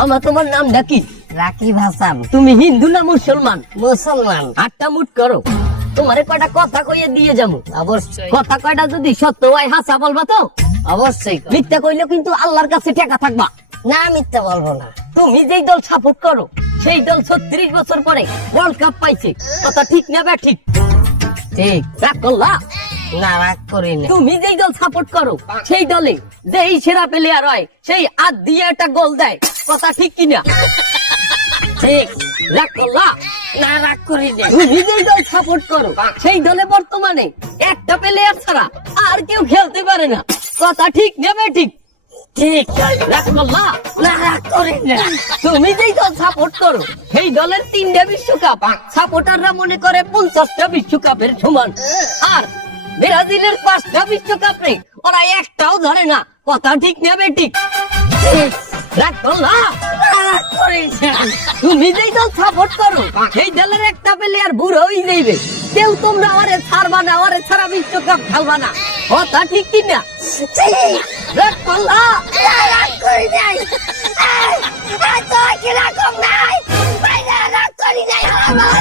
মামা তোমার নাম নাকি? রাকিব হাসান। তুমি হিন্দু না মুসলমান? মুসলমান। আটটা মুট করো, তোমারে কয়টা কথা কইয়ে দিয়ে যাবো। অবশ্যই কথা কয়টা যদি সত্য হয় হাসা বলবা তো? অবশ্যই। মিথ্যা কইলে কিন্তু আল্লাহর কাছে টাকা থাকবা। না মিথ্যা বলবো না। তুমি যেই দল সাপোর্ট করো সেই দল 36 বছর পরে ওয়ার্ল্ড কাপ পাইছে, কথা ঠিক না বে ঠিক? ঠিক। রাগ করলা? না রাগ করি না। তুমি যেই দল সাপোর্ট করো সেই দলে যেই সেরা প্লেয়ার হয় সেই হাত দিয়ে একটা গোল দেয়, কথা ঠিক কিনা? ঠিক। রাগ করলা? না রাগ করি না। তুমি যেই দল সাপোর্ট করো সেই দলে বর্তমানে একটা প্লেয়ার ছাড়া আর কেউ খেলতে পারে না, কথা ঠিক নেবে ঠিক? ঠিক। রাগ করলা? না রাগ করি না। তুমি যেই দল সাপোর্ট করো সেই দলের 3টা বিশ্বকাপ সাপোর্টাররা মনে করে 50টা বিশ্বকাপের সমান, আর ব্রাজিলের 5টা বিশ্বকাপ রে ওরা একটাও ধরে না, কথা ঠিক নেবে ঠিক? ঠিক। রাগ করলা? না রাগ করি না। তুমি যেই দল সাপোর্ট করো সেই দলের একটা প্লেয়ার বুড়ো হয়ে যাইবে, কেউ তোমরা ওরে ছাড়বা না, ওরে ছাড়া বিশ্বকাপ খেলবা না, কথা ঠিক কিনা? ঠিক। রাগ করলা? না রাগ করি নাই। এই, এই, তোর কি রাগ নাই? ভাই, না রাগ করি নাই। আমার